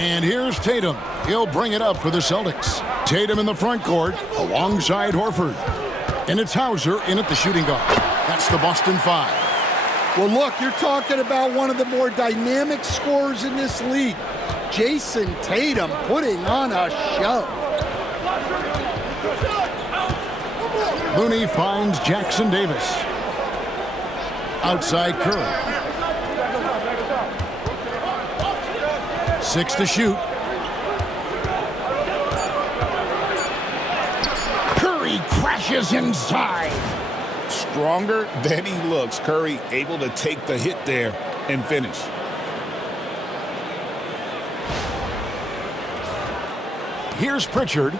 And here's Tatum. He'll bring it up for the Celtics. Tatum in the front court alongside Horford. And it's Hauser in at the shooting guard. That's the Boston 5. Well, look, you're talking about one of the more dynamic scorers in this league. Jason Tatum putting on a show. Looney finds Jackson Davis. Outside Curry. 6 to shoot. Curry crashes inside. Stronger than he looks. Curry able to take the hit there and finish. Here's Pritchard.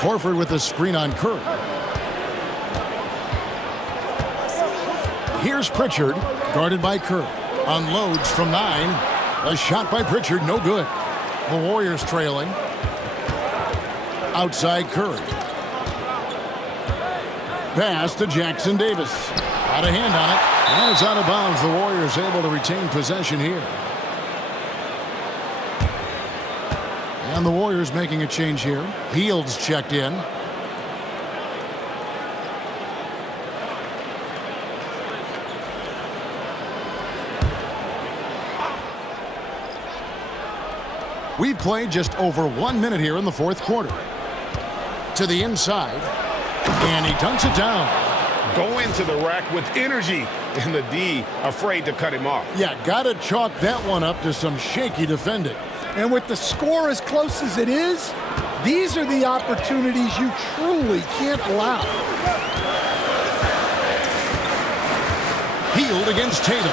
Horford with the screen on Curry. Here's Pritchard, guarded by Curry. Unloads from 9. A shot by Pritchard, no good. The Warriors trailing. Outside Curry. Pass to Jackson Davis. Out of hand on it. And it's out of bounds. The Warriors able to retain possession here. And the Warriors making a change here. Hield's checked in. We've played just over 1 minute here in the fourth quarter. To the inside. And he dunks it down. Go into the rack with energy. And the D afraid to cut him off. Yeah, got to chalk that one up to some shaky defending. And with the score as close as it is, these are the opportunities you truly can't allow. Hield against Tatum.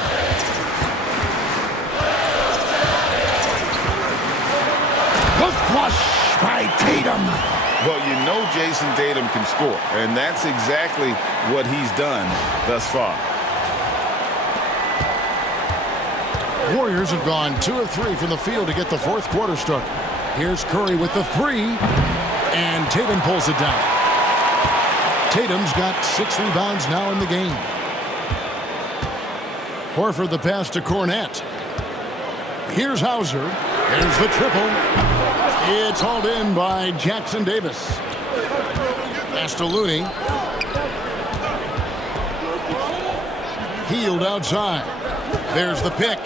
The flush by Tatum. Well, you know Jason Tatum can score, and that's exactly what he's done thus far. Warriors have gone 2 of 3 from the field to get the fourth quarter started. Here's Curry with the 3, and Tatum pulls it down. Tatum's got 6 rebounds now in the game. Horford the pass to Cornette. Here's Hauser. Here's the triple. It's hauled in by Jackson Davis. Pass to Looney. Hield outside. There's the pick.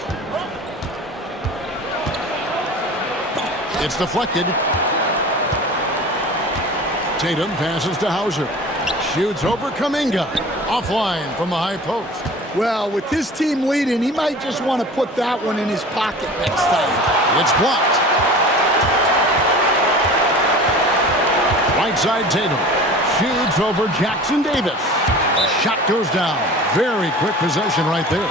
It's deflected. Tatum passes to Hauser. Shoots over Kuminga. Offline from the high post. Well, with his team leading, he might just want to put that one in his pocket next time. It's blocked. Right side Tatum. Shoots over Jackson Davis. A shot goes down. Very quick possession right there.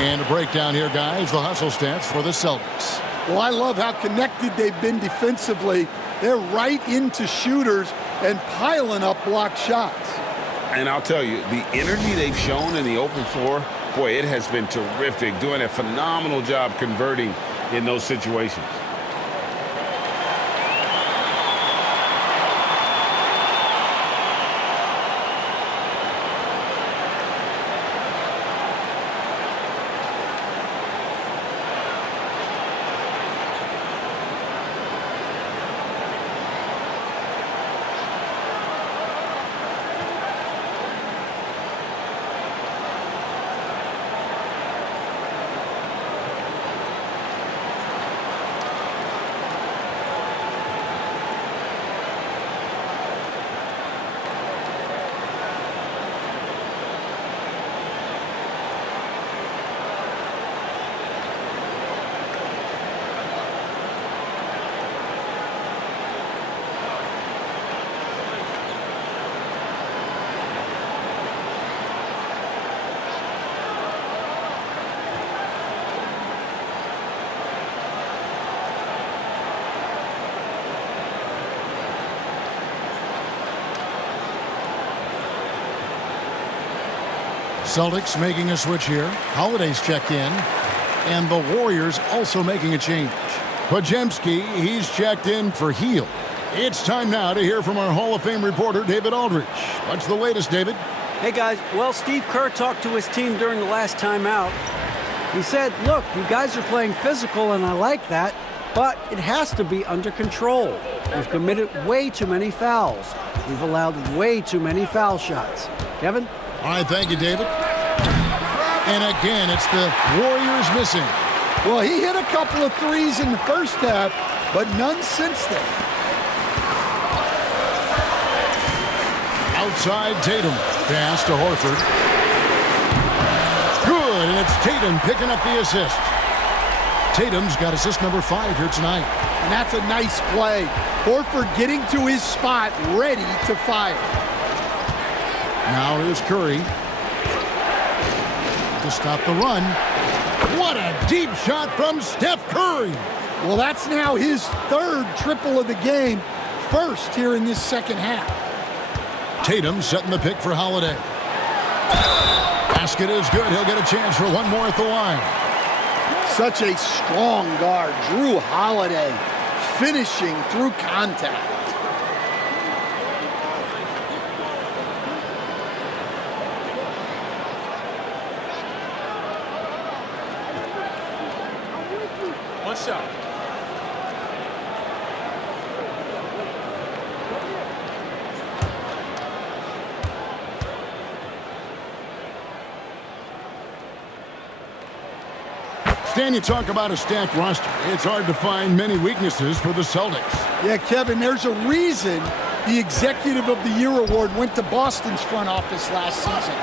And a breakdown here, guys. The hustle stats for the Celtics. Well, I love how connected they've been defensively. They're right into shooters and piling up block shots. And I'll tell you, the energy they've shown in the open floor, boy, it has been terrific. Doing a phenomenal job converting in those situations. Celtics making a switch here. Holiday's checked in. And the Warriors also making a change. Podziemski, he's checked in for Hield. It's time now to hear from our Hall of Fame reporter, David Aldridge. What's the latest, David? Hey, guys. Well, Steve Kerr talked to his team during the last timeout. He said, look, you guys are playing physical, and I like that, but it has to be under control. We've committed way too many fouls. We've allowed way too many foul shots. Kevin? All right, thank you, David. And again, it's the Warriors missing. Well, he hit a couple of threes in the first half, but none since then. Outside Tatum. Pass to Horford. Good, and it's Tatum picking up the assist. Tatum's got assist number 5 here tonight. And that's a nice play. Horford getting to his spot, ready to fire. Now here's Curry to stop the run. What a deep shot from Steph Curry. Well, that's now his 3rd triple of the game, first here in this second half. Tatum setting the pick for Holiday. Basket is good. He'll get a chance for one more at the line. Such a strong guard, Drew Holiday, finishing through contact. One shot. Stan, you talk about a stacked roster. It's hard to find many weaknesses for the Celtics. Yeah, Kevin, there's a reason the Executive of the Year award went to Boston's front office last season.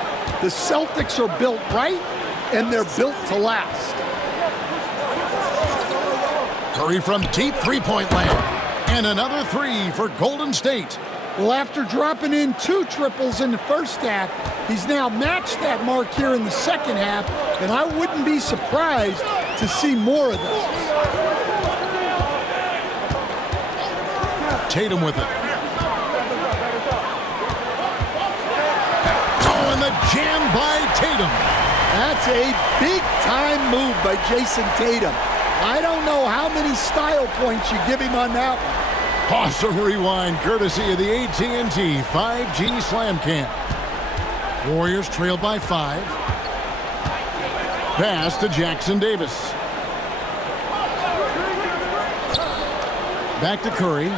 The Celtics are built right, and they're built to last. Curry from deep three-point land. And another 3 for Golden State. Well, after dropping in 2 triples in the first half, he's now matched that mark here in the second half, and I wouldn't be surprised to see more of those. Tatum with it. Oh, and the jam by Tatum. That's a big-time move by Jason Tatum. I don't know how many style points you give him on that one. Awesome rewind, courtesy of the AT&T 5G Slam Cam. Warriors trail by 5. Pass to Jackson Davis. Back to Curry.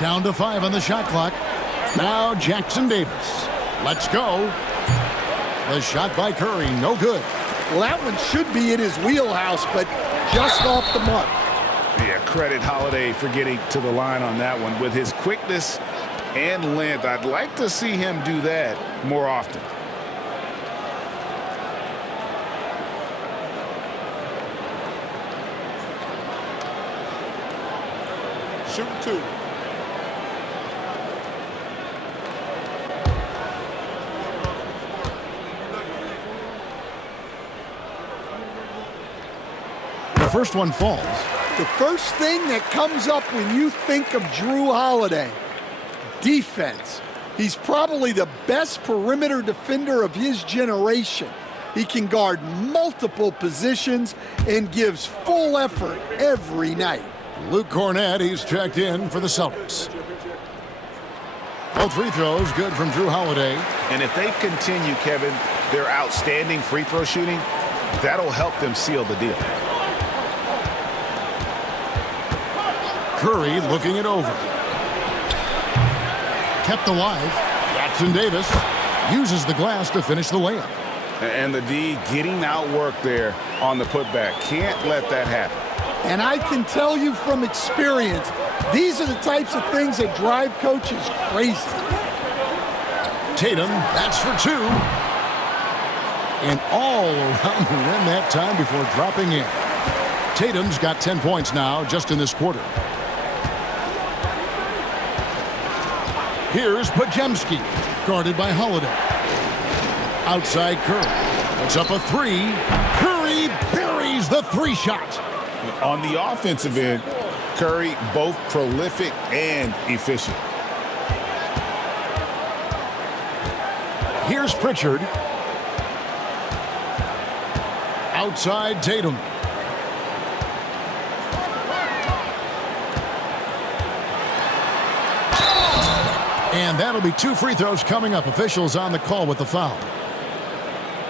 Down to 5 on the shot clock. Now Jackson Davis. Let's go. The shot by Curry, no good. Well, that one should be in his wheelhouse, but just off the mark. Yeah, credit Holiday for getting to the line on that one. With his quickness and length, I'd like to see him do that more often. Shooting 2. The first one falls. The first thing that comes up when you think of Drew Holiday, defense. He's probably the best perimeter defender of his generation. He can guard multiple positions and gives full effort every night. Luke Cornett, he's checked in for the Celtics. Both free throws good from Drew Holiday. And if they continue, Kevin, their outstanding free throw shooting, that'll help them seal the deal. Curry looking it over. Kept alive. Jackson Davis uses the glass to finish the layup. And the D getting outworked there on the putback. Can't let that happen. And I can tell you from experience, these are the types of things that drive coaches crazy. Tatum, that's for 2. And all around the rim that time before dropping in. Tatum's got 10 points now just in this quarter. Here's Pajemski, guarded by Holiday. Outside Curry. Puts up a 3. Curry buries the 3-shot. On the offensive end, Curry both prolific and efficient. Here's Pritchard. Outside Tatum. And that'll be 2 free throws coming up. Officials on the call with the foul.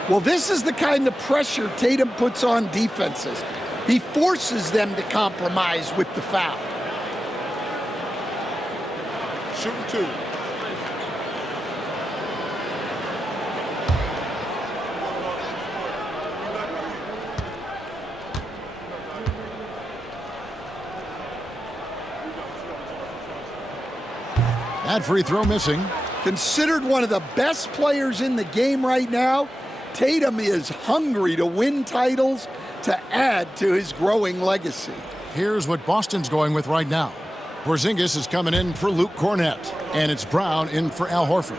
Well, this is the kind of pressure Tatum puts on defenses. He forces them to compromise with the foul. Shooting 2. That free throw missing. Considered one of the best players in the game right now, Tatum is hungry to win titles to add to his growing legacy. Here's what Boston's going with right now. Porzingis is coming in for Luke Cornett, and it's Brown in for Al Horford.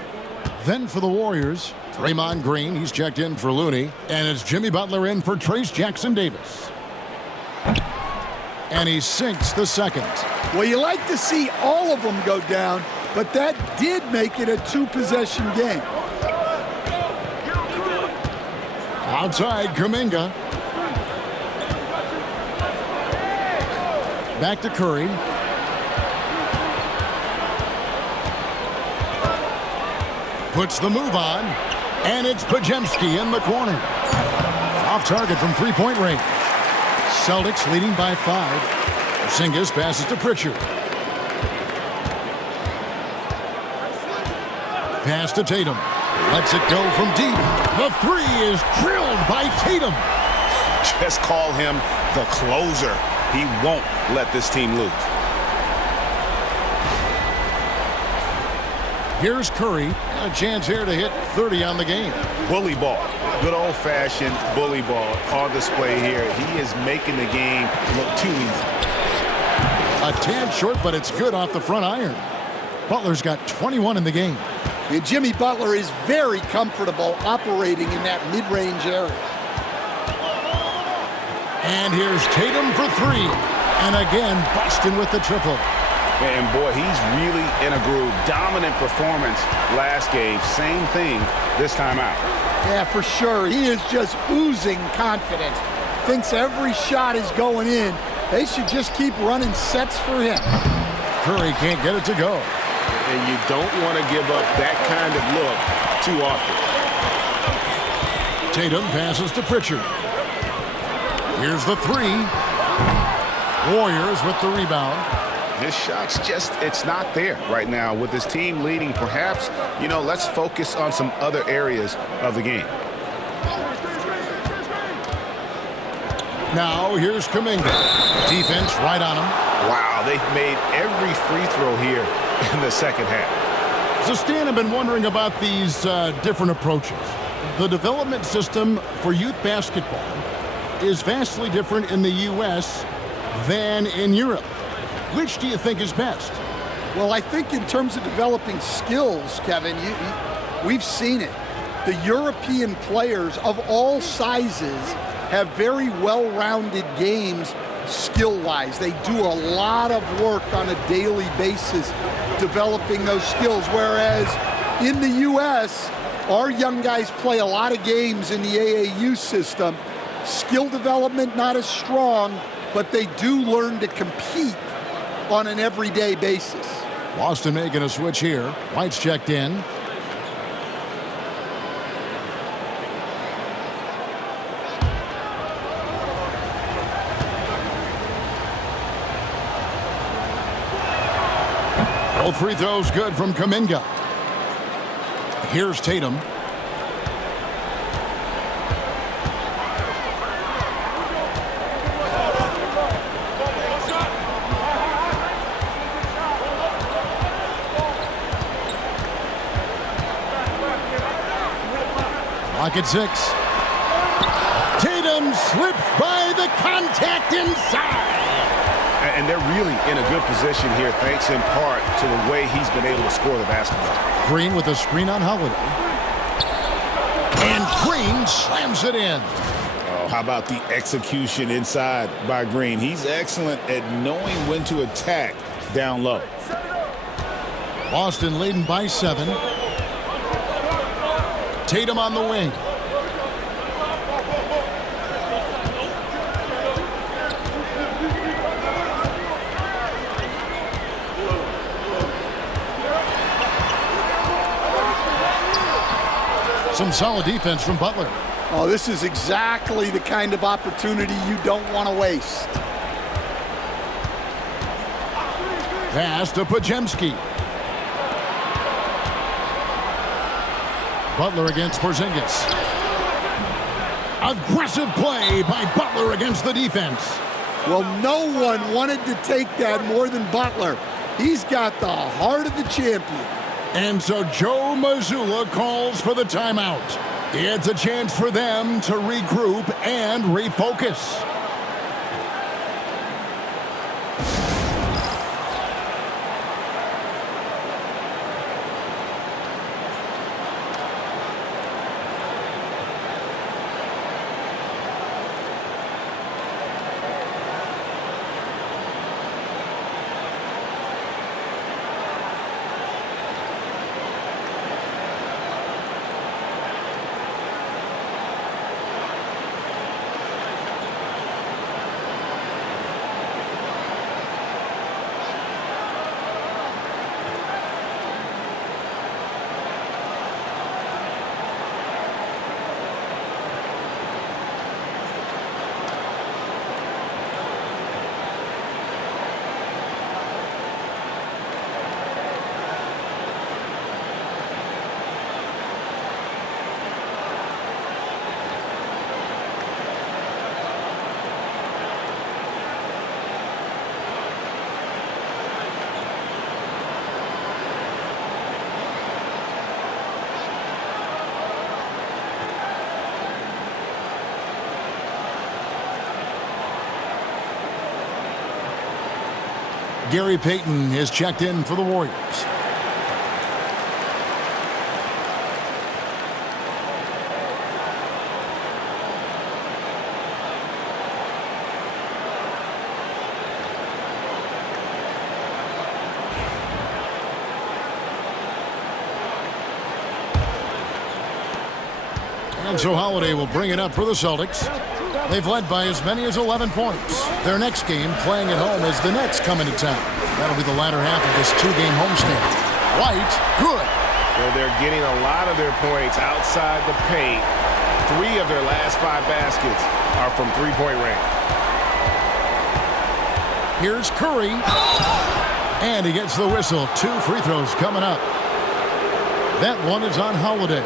Then for the Warriors, Draymond Green, he's checked in for Looney, and it's Jimmy Butler in for Trace Jackson-Davis. And he sinks the second. Well, you like to see all of them go down, but that did make it a 2-possession game. Outside, Kuminga. Back to Curry. Puts the move on, and it's Podziemski in the corner. Off target from three-point range. Celtics leading by 5. Porzingis passes to Pritchard. Pass to Tatum. Lets it go from deep. The 3 is drilled by Tatum. Just call him the closer. He won't let this team lose. Here's Curry. A chance here to hit 30 on the game. Bully ball. Good old-fashioned bully ball on display here. He is making the game look too easy. A tad short, but it's good off the front iron. Butler's got 21 in the game. And Jimmy Butler is very comfortable operating in that mid-range area. And here's Tatum for 3. And again, Boston with the triple. And boy, he's really in a groove. Dominant performance last game. Same thing this time out. Yeah, for sure. He is just oozing confidence. Thinks every shot is going in. They should just keep running sets for him. Curry can't get it to go. And you don't want to give up that kind of look too often. Tatum passes to Pritchard. Here's the 3. Warriors with the rebound. His shot's just, it's not there right now. With his team leading, perhaps, let's focus on some other areas of the game. Now here's Kuminga. Defense right on him. Wow, they've made every free throw here in the second half. So Stan, I've been wondering about these different approaches. The development system for youth basketball is vastly different in the U.S. than in Europe. Which do you think is best? Well, I think in terms of developing skills, Kevin, we've seen it. The European players of all sizes have very well-rounded games skill-wise. They do a lot of work on a daily basis developing those skills, whereas in the U.S., our young guys play a lot of games in the AAU system. Skill development not as strong, but they do learn to compete on an everyday basis. Boston making a switch here. White's checked in. Both free throws good from Kuminga. Here's Tatum. Clock at 6. Tatum slips by the contact inside. And they're really in a good position here, thanks in part to the way he's been able to score the basketball. Green with a screen on Holiday. And Green slams it in. Oh, how about the execution inside by Green? He's excellent at knowing when to attack down low. Boston leading by 7. Tatum on the wing. Some solid defense from Butler. Oh, this is exactly the kind of opportunity you don't want to waste. Pass to Pajemski. Butler against Porzingis. Aggressive play by Butler against the defense. Well, no one wanted to take that more than Butler. He's got the heart of the champion. And so Joe Mazzulla calls for the timeout. It's a chance for them to regroup and refocus. Gary Payton is checked in for the Warriors. And so Holiday will bring it up for the Celtics. They've led by as many as 11 points. Their next game, playing at home, as the Nets come into town. That'll be the latter half of this two-game homestand. White, good. Well, they're getting a lot of their points outside the paint. 3 of their last 5 baskets are from three-point range. Here's Curry. And he gets the whistle. 2 free throws coming up. That one is on Holiday.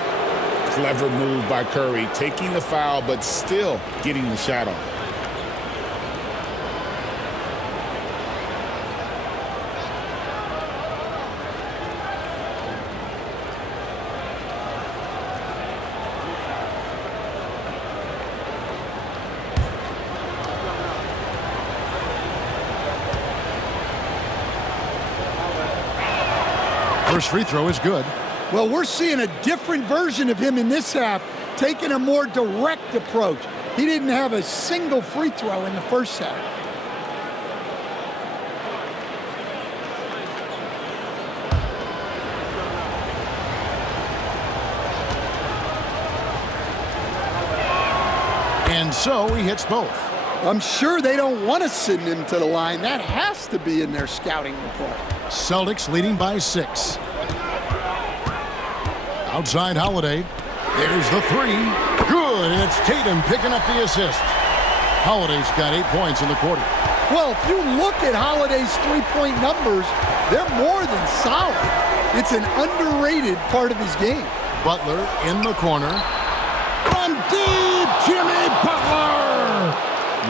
Clever move by Curry, taking the foul, but still getting the shot off. First free throw is good. Well, we're seeing a different version of him in this half, taking a more direct approach. He didn't have a single free throw in the first half. And so he hits both. I'm sure they don't want to send him to the line. That has to be in their scouting report. Celtics leading by 6. Outside Holiday. There's the 3. Good, and it's Tatum picking up the assist. Holiday's got 8 points in the quarter. Well, if you look at Holiday's three-point numbers, they're more than solid. It's an underrated part of his game. Butler in the corner. From deep, Jimmy Butler!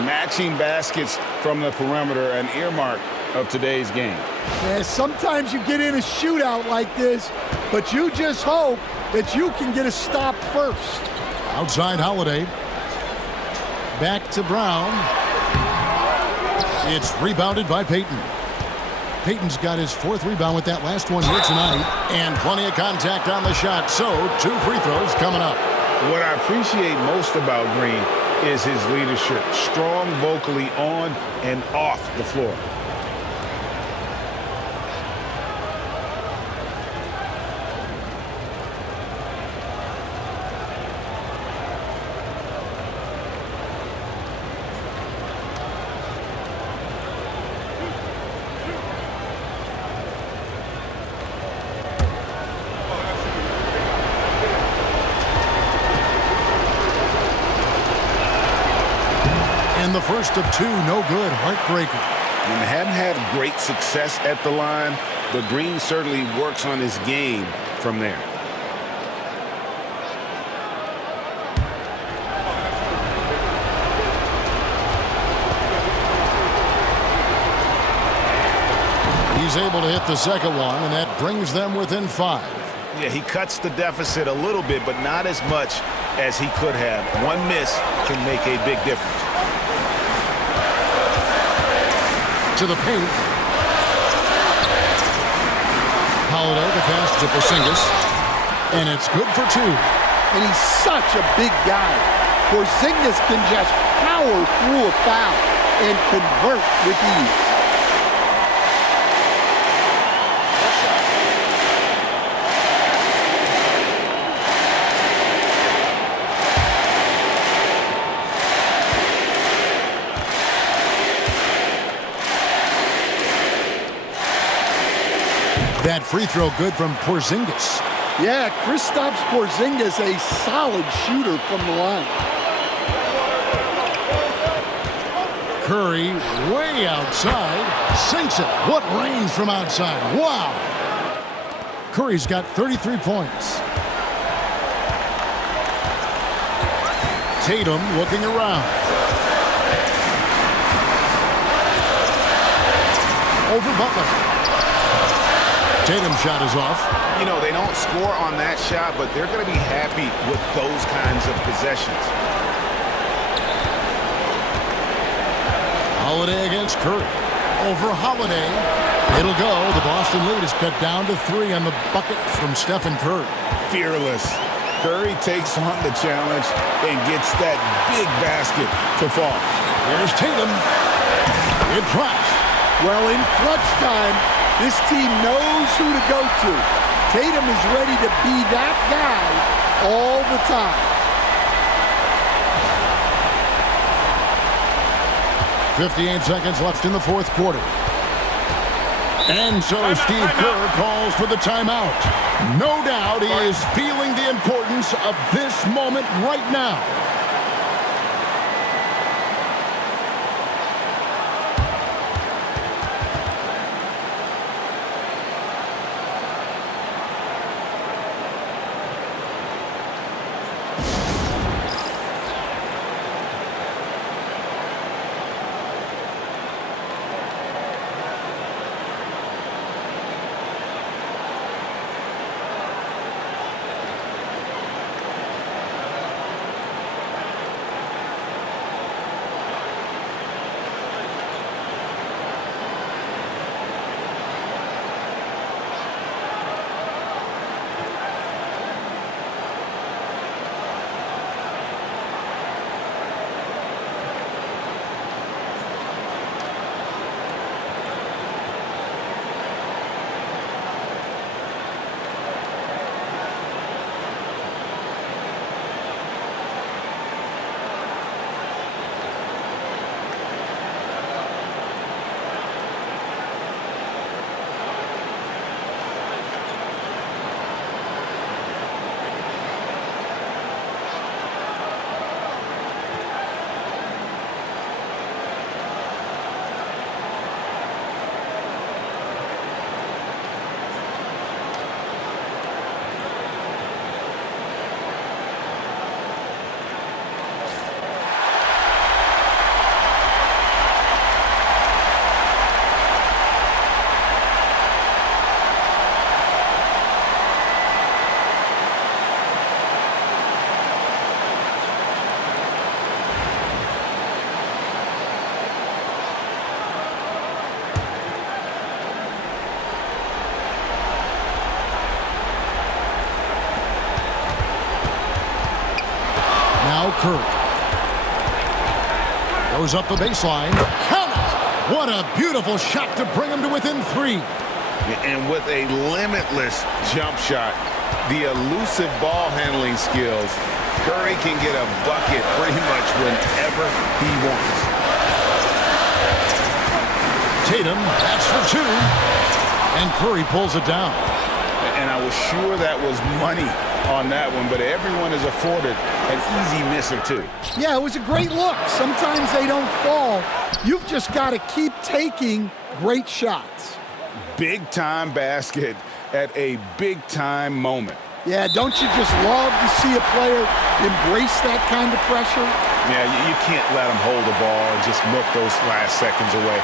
Matching baskets from the perimeter, an earmark of today's game. Yeah, sometimes you get in a shootout like this, but you just hope that you can get a stop first. Outside Holiday. Back to Brown. It's rebounded by Payton. Payton's got his 4th rebound with that last one here tonight. And plenty of contact on the shot, so 2 free throws coming up. What I appreciate most about Green is his leadership. Strong vocally on and off the floor. first of two, no good, heartbreaker. And hadn't had great success at the line, but Green certainly works on his game from there. He's able to hit the second one, and that brings them within 5. Yeah, he cuts the deficit a little bit, but not as much as he could have. One miss can make a big difference. To the paint. Holiday, the pass to Porzingis. And it's good for 2. And he's such a big guy. Porzingis can just power through a foul and convert with ease. That free throw good from Porzingis. Yeah, Kristaps Porzingis, a solid shooter from the line. Curry way outside. Sinks it. What range from outside. Wow. Curry's got 33 points. Tatum looking around. Over Butler. Tatum's shot is off. You know, they don't score on that shot, but they're going to be happy with those kinds of possessions. Holiday against Curry. Over Holiday. It'll go. The Boston lead is cut down to 3 on the bucket from Stephen Curry. Fearless. Curry takes on the challenge and gets that big basket to fall. Here's Tatum. It drops. Well, in clutch time, this team knows who to go to. Tatum is ready to be that guy all the time. 58 seconds left in the fourth quarter. And so Steve Kerr calls for the timeout. No doubt he is feeling the importance of this moment right now. Now Curry. Goes up the baseline. Count it! What a beautiful shot to bring him to within 3. And with a limitless jump shot, the elusive ball handling skills, Curry can get a bucket pretty much whenever he wants. Tatum, that's for 2. And Curry pulls it down. And I was sure that was money on that one, but everyone is afforded an easy miss or two. Yeah, it was a great look. Sometimes they don't fall. You've just got to keep taking great shots. Big-time basket at a big-time moment. Yeah, don't you just love to see a player embrace that kind of pressure? Yeah, you can't let them hold the ball and just milk those last seconds away.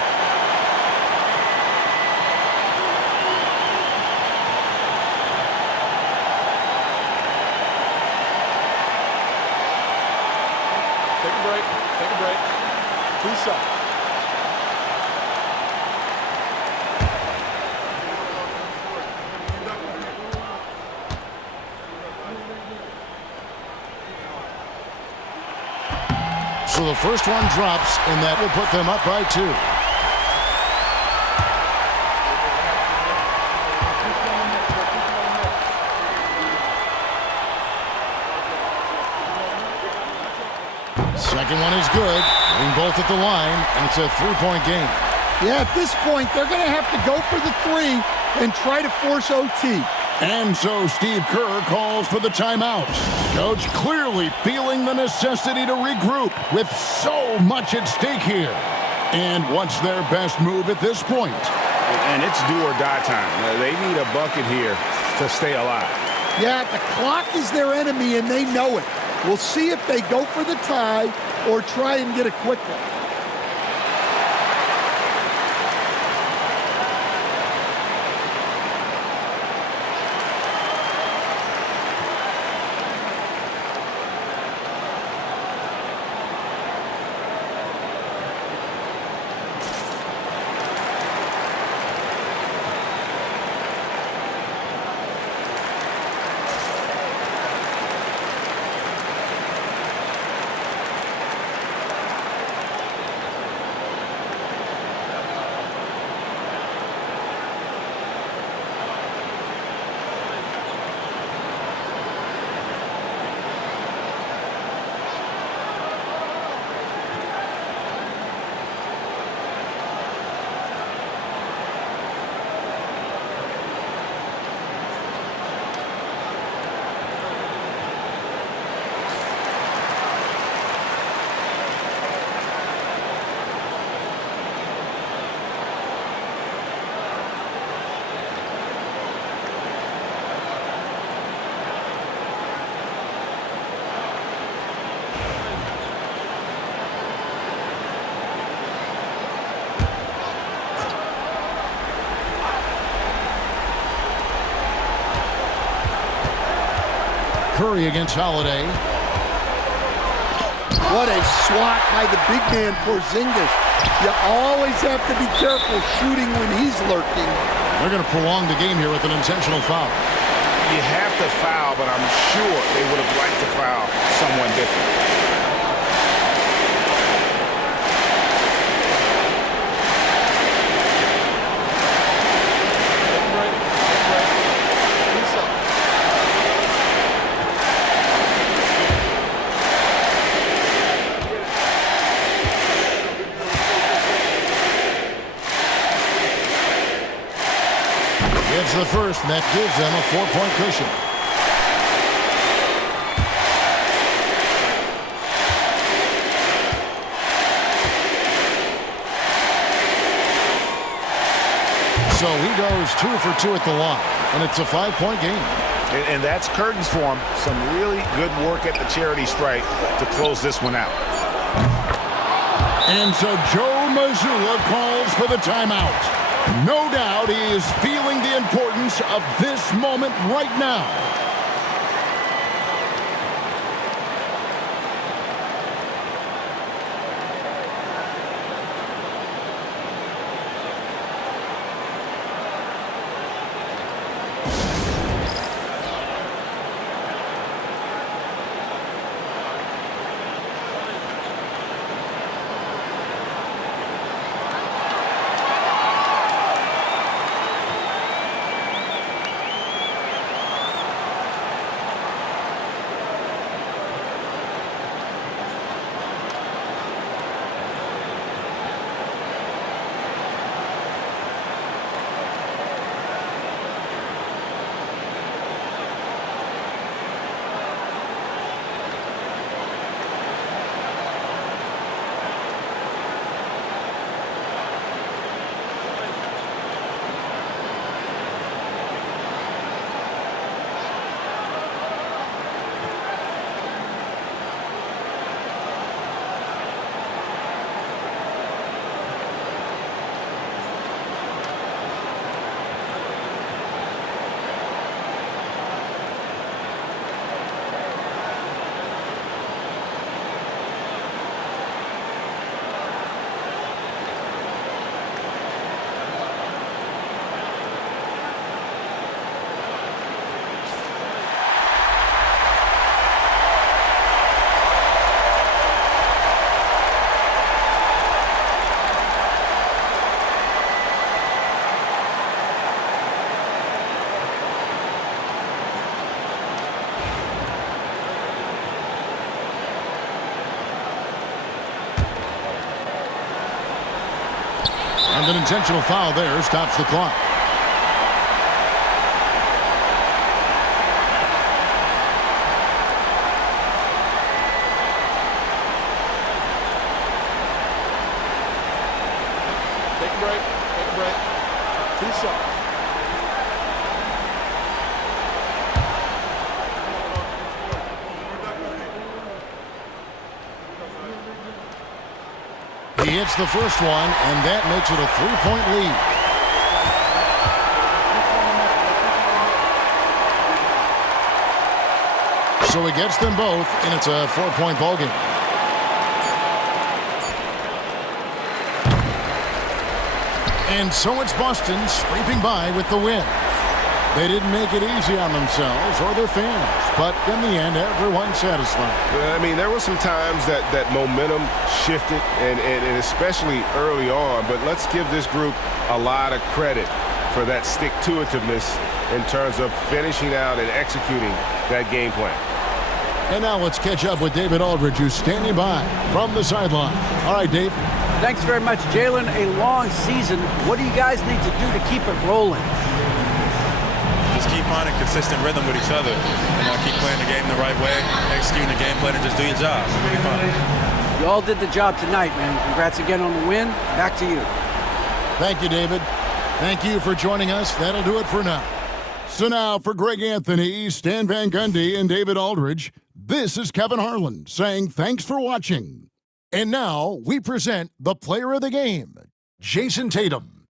Take a break. Take a break. 2 seconds. So the first one drops, and that will put them up by 2. Second one is good. Hitting both at the line, and it's a 3-point game. Yeah, at this point, they're going to have to go for the 3 and try to force OT. And so Steve Kerr calls for the timeout. Coach clearly feeling the necessity to regroup with so much at stake here. And what's their best move at this point? And it's do or die time. They need a bucket here to stay alive. Yeah, the clock is their enemy, and they know it. We'll see if they go for the tie or try and get a quick one. Curry against Holiday. What a swat by the big man Porzingis. You always have to be careful shooting when he's lurking. They're going to prolong the game here with an intentional foul. You have to foul, but I'm sure they would have liked to foul someone different. It's the first, and that gives them a 4-point cushion. So he goes 2 for 2 at the line, and it's a 5-point game. And that's curtains for him. Some really good work at the charity stripe to close this one out. And so Joe Mazzulla calls for the timeout. No doubt he is feeling the importance of this moment right now. intentional foul there stops the clock. Take a break. Take a break. 2 shots. He hits the first one, and that makes it a 3-point lead. So he gets them both, and it's a 4-point ball game. And so it's Boston scraping by with the win. They didn't make it easy on themselves or their fans, but in the end, everyone's satisfied. I mean, there were some times that momentum shifted, and especially early on, but let's give this group a lot of credit for that stick-to-itiveness in terms of finishing out and executing that game plan. And now let's catch up with David Aldridge, who's standing by from the sideline. All right, Dave. Thanks very much, Jalen. A long season. What do you guys need to do to keep it rolling? Just keep finding consistent rhythm with each other. Keep playing the game the right way, executing the game plan, and just do your job. It'll be fun. You all did the job tonight, man. Congrats again on the win. Back to you. Thank you, David. Thank you for joining us. That'll do it for now. So now for Greg Anthony, Stan Van Gundy, and David Aldridge, this is Kevin Harlan saying thanks for watching. And now we present the player of the game, Jason Tatum.